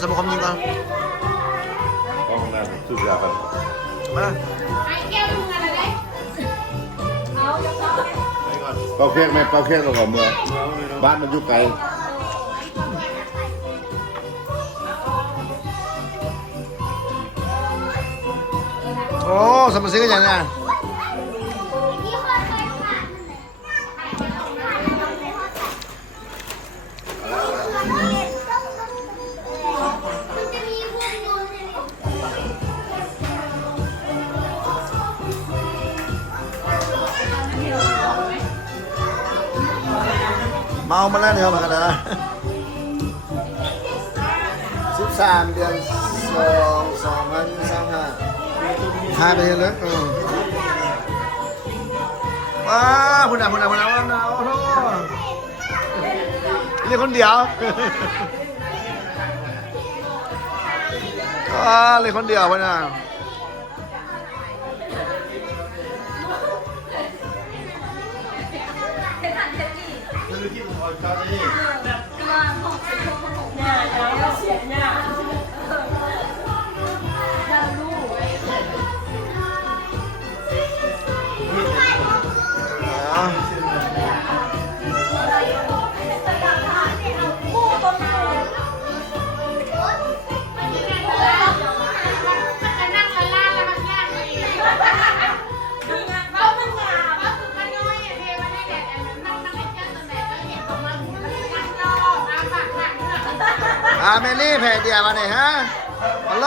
สมุขยิงก่อน ต้องนั่งสุดยอดกัน มา ไอ้แก้วมึงอะไรเนี่ยเอาจะต่อ เป่าเค้กไหมเป่าเค้กเราของเมืองบ้านมันอยู่ไกล โอ้สมุขซื้อกันยังไงเมามาแล้วเนี่ยมากันนะ13 เดือน 2 2025หายไปเลยว้าคุณอ่ะโอ้โหเรียกคนเดียวเรียกคนเดียวไปนะเมลี่แผ่เดียมาเนี่ยฮะฮัลโหล